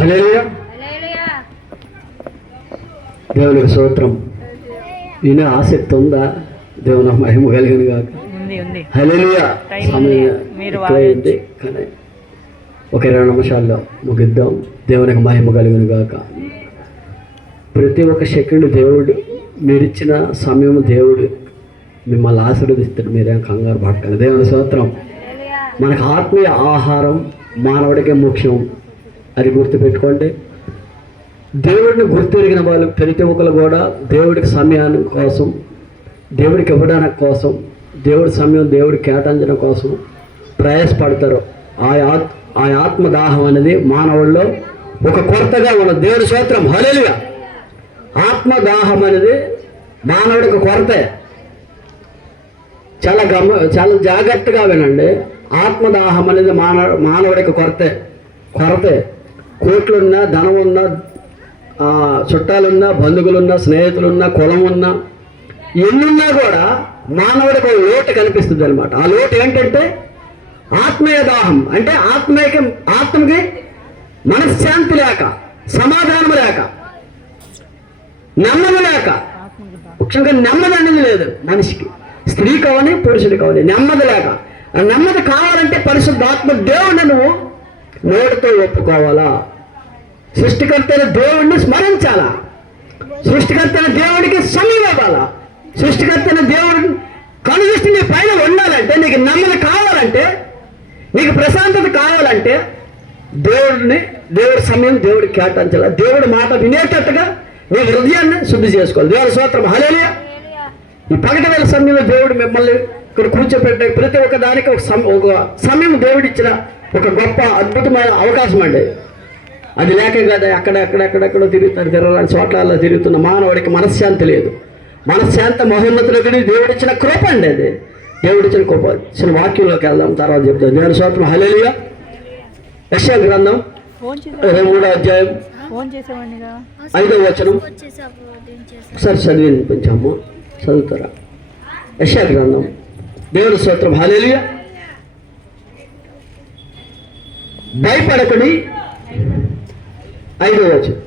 హల్లెలూయా. దేవునికి స్తోత్రం. వినే ఆసక్తి ఉందా? దేవుని మహిమ కలిగిన కాక. హల్లెలూయా. సమయం ఎక్కువైంది కానీ ఒక 20 నిమిషాల్లో ముగిద్దాం. దేవునికి మహిమ కలిగిన కాక. ప్రతి ఒక్క సెకండ్ దేవుడు మీరిచ్చిన సమయం దేవుడు మిమ్మల్ని ఆశీర్వదిస్తాడు. మీరేం కంగారు పడకండి. దేవుని స్తోత్రం. మనకు ఆత్మీయ ఆహారం మానవుడికే ముఖ్యం. అది గుర్తుపెట్టుకోండి. దేవుడిని గుర్తెరిగిన వాళ్ళు ప్రతి ఒక్కరు కూడా దేవుడికి సమయాన్ని కోసం, దేవుడికి ఇవ్వడానికి కోసం, దేవుడి సమయం దేవుడికి కేటాయించడం కోసం ప్రయాసపడతారు. ఆ ఆత్మదాహం అనేది మానవుల్లో ఒక కొరతగా ఉన్నది. దేవుడి స్తోత్రం. హల్లెలూయా. ఆత్మదాహం అనేది మానవుడికి కొరతే. చాలా జాగ్రత్తగా వినండి. ఆత్మదాహం అనేది మానవుడికి కొరతే. కోట్లున్నా, ధనం ఉన్నా, చుట్టాలున్నా, బంధువులున్నా, స్నేహితులున్నా, కులం ఉన్నా, ఎన్నున్నా కూడా మానవుడికి ఒక లోటు కనిపిస్తుంది అనమాట. ఆ లోటు ఏంటంటే ఆత్మీయ దాహం. అంటే ఆత్మకి మనశ్శాంతి లేక, సమాధానం లేక, నెమ్మది లేక, ముఖ్యంగా నెమ్మది అనేది లేదు మనిషికి. స్త్రీ కావాలి, పురుషుడు కావాలి, నెమ్మది లేక. ఆ నెమ్మది కావాలంటే పరిశుద్ధాత్మ దేవుడిని నువ్వు నోటితో ఒప్పుకోవాలా. సృష్టికర్త దేవుడిని స్మరించాలా. సృష్టికర్త దేవుడికి సమయం ఇవ్వాలా. సృష్టికర్త దేవుడిని కనుదృష్టి నీ పైన ఉండాలంటే, నీకు నెమ్మది కావాలంటే, నీకు ప్రశాంతత కావాలంటే దేవుడి సమయం దేవుడికి కేటాయించాలి. దేవుడి మాట వినేటట్టుగా నీ హృదయాన్ని శుద్ధి చేసుకోవాలి. దేవుడి స్తోత్రం. హల్లెలూయా. ఈ పగటి వేళ సమయంలో దేవుడు మిమ్మల్ని ఇక్కడ కూర్చోపెట్టే ప్రతి ఒక్క దానికి ఒక సమయం దేవుడిచ్చిన ఒక గొప్ప అద్భుతమైన అవకాశం అండి. అది లేక కదా అక్కడెక్కడెక్కడెక్కడో తిరగరాని చోట్ల తిరుగుతున్న మానవుడికి మనశ్శాంతి లేదు. మనశ్శాంతి మహోన్నతులకి దేవుడిచ్చిన కృప అండి. అది దేవుడిచ్చిన కృప. చిన్న వాక్యంలోకి వెళ్దాం, తర్వాత చెప్తాం. దేవుని స్తోత్రం. హల్లెలూయా. యెషయా గ్రంథం 23వ అధ్యాయం 5వ వచనం ఒకసారి చదివి వినిపించాము. చదువుతారా? యెషయా గ్రంథం. దేవుని స్తోత్రం. హల్లెలూయా. భయపడకుడి 5వ వచనం,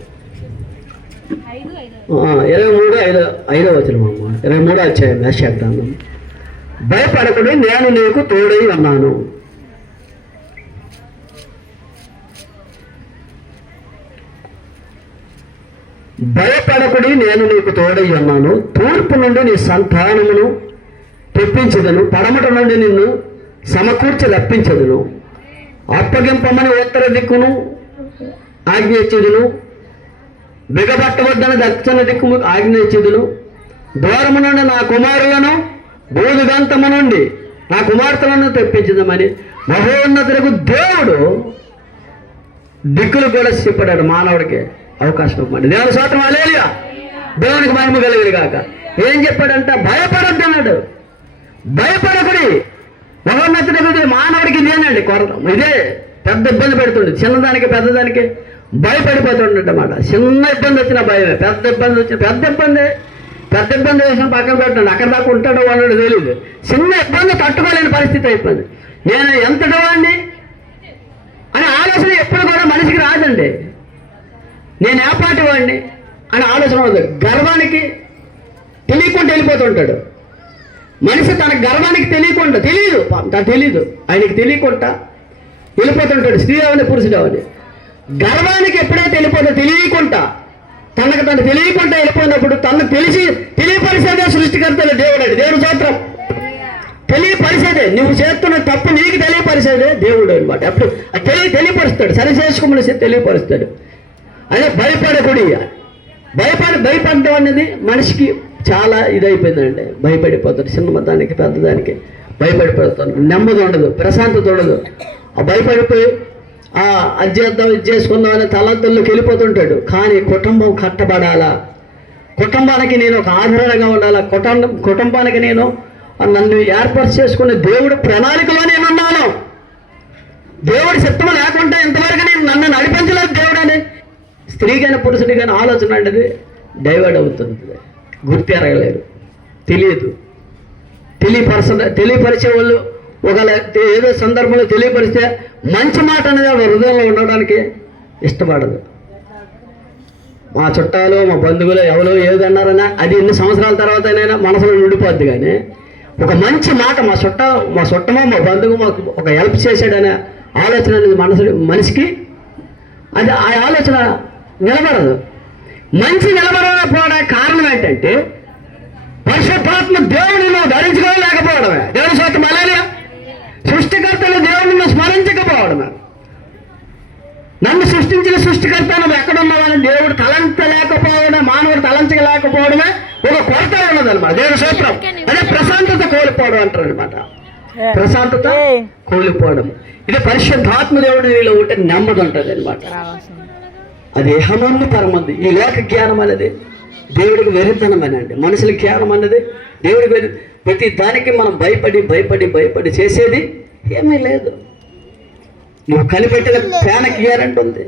5వ వచనం అమ్మ. 23వ అధ్యాయం యెషయా గ్రంథం. భయపడకుడి, నేను నీకు తోడై ఉన్నాను. భయపడకుడి, నేను నీకు తోడై ఉన్నాను. తూర్పు నుండి నీ సంతానమును తెప్పించదను, పడమట నుండి నిన్ను సమకూర్చి రప్పించదును. అప్పగింపమని ఉత్తర దిక్కును ఆజ్ఞించదును, బిగబట్టవద్దని దక్షిణ దిక్కు ఆజ్ఞించదును. దూరము నుండి నా కుమారులను, బోధుగంతము నుండి నా కుమార్తెలను తెప్పించదమని మహోన్నతులకు దేవుడు దిక్కులు కూడా చెప్పాడు. మానవుడికి అవకాశం ఇవ్వమండి. దేవుని స్తోత్రం. హల్లెలూయా. దేవునికి మహిమ కలిగిన కాక. ఏం చెప్పాడంట? భయపడద్దు అన్నాడు. భయపడకుడి. మహోన్నతుడికి మానవుడికి ఇదేనండి కొరత. ఇదే పెద్ద ఇబ్బంది పెడుతుంది. చిన్నదానికి పెద్దదానికి భయపడిపోతుండమాట. చిన్న ఇబ్బంది వచ్చిన భయమే, పెద్ద ఇబ్బంది వచ్చిన పెద్ద ఇబ్బంది వేసిన పక్కన పెట్టండి. అక్కడ దాకా ఉంటాడో వాళ్ళో తెలియదు. చిన్న ఇబ్బంది తట్టుకోలేని పరిస్థితి అయిపోయింది. నేను ఎంతటో వాడిని అనే ఆలోచన ఎప్పుడు కూడా మనిషికి రాదండి. నేను ఏ పాటి వాడిని అనే ఆలోచన ఉండదు. గర్వానికి తెలియకుండా వెళ్ళిపోతుంటాడు మనిషి. తన గర్వానికి తెలియదు ఆయనకి తెలియకుండా వెళ్ళిపోతుంటాడు. స్త్రీ అవని, పురుషుడు అవని. గర్వానికి ఎప్పుడైతే వెళ్ళిపోతుందో తెలియకుండా, తనకు తెలియకుండా వెళ్ళిపోయినప్పుడు తనకు తెలియపరిచేదే సృష్టికర్తలే దేవుడు అండి. దేవుడు స్తోత్రం. తెలియపరిచేదే, నువ్వు చేస్తున్న తప్పు నీకు తెలియపరిచేదే దేవుడు అనమాట. అప్పుడు తెలియపరుస్తాడు, సరి చేసుకోమని తెలియపరుస్తాడు. అదే భయపడకుడి. భయపడడం అనేది మనిషికి చాలా ఇదైపోయిందండి. భయపడిపోతాడు. చిన్నదానికి పెద్దదానికి భయపడిపోతాడు. నెమ్మది ఉండదు, ప్రశాంతత ఉండదు. ఆ భయపడిపోయి అది చేద్దాం, ఇది చేసుకుందాం అనే తలతల్లోకి వెళ్ళిపోతుంటాడు. కానీ కుటుంబం కట్టబడాలా, కుటుంబానికి నేను ఒక ఆధారంగా ఉండాలా, కుటుంబానికి నన్ను ఏర్పాటు చేసుకునే దేవుడు ప్రణాళికలో నేను ఉన్నాను. దేవుడి చిత్తము లేకుండా ఇంతవరకు నన్ను నడిపించలేదు దేవుడు అని స్త్రీ కానీ పురుషుడి కానీ ఆలోచన అంటే డైవర్ట్ అవుతుంది. గుర్తెరగలేరు, తెలియపరిచే వాళ్ళు ఒకవేళ ఏదో సందర్భంలో తెలియపరిస్తే మంచి మాట అనేది హృదయంలో ఉండడానికి ఇష్టపడదు. మా చుట్టాలు మా బంధువులు ఎవరో ఏదన్నారన్నా అది ఎన్ని సంవత్సరాల తర్వాతనైనా మనసులో ఉండిపోద్ది. కానీ ఒక మంచి మాట మా చుట్టమో మా బంధువు మాకు ఒక హెల్ప్ చేశాడనే ఆలోచన అనేది మనిషికి అది ఆ ఆలోచన నిలబడదు. మంచి నిలబడకపోవడానికి కారణం ఏంటంటే పరిశుద్ధాత్మ దేవుని నువ్వు ధరించుకోలేకపోవడమే. దేవుని స్తోత్రం హల్లెలూయా. సృష్టికర్తలు దేవుని నువ్వు స్మరించకపోవడమే. నన్ను సృష్టించిన సృష్టికర్త నువ్వు ఎక్కడున్నావని దేవుడు తలంచలేకపోవడం, మానవుడు తలంచలేకపోవడమే ఒక కొరత ఉన్నదన్నమాట. దేవుని స్తోత్రం. అదే ప్రశాంతత కోల్పోవడం అంటారు అనమాట. ప్రశాంతత కోల్పోవడం. ఇది పరిశుద్ధాత్మ దేవుడు నీలో ఉంటే నెమ్మది ఉంటుంది అనమాట. అది ఏహమంది పరమంది. ఈ లోక జ్ఞానం అనేది దేవుడికి విరుద్ధమేనండి. మనుషుల జ్ఞానం అన్నది దేవుడికి ప్రతి దానికి మనం భయపడి చేసేది ఏమీ లేదు. నువ్వు కనిపెట్టిన ఫ్యాన్కి గ్యారెంటీ ఉంది,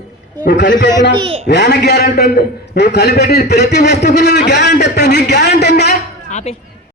నువ్వు కనిపెట్టిన వ్యాన్ గ్యారెంటీ ఉంది, నువ్వు కనిపెట్టిన ప్రతి వస్తువుకు నువ్వు గ్యారెంటీ ఇస్తావు. నీకు గ్యారెంటీ ఉందా?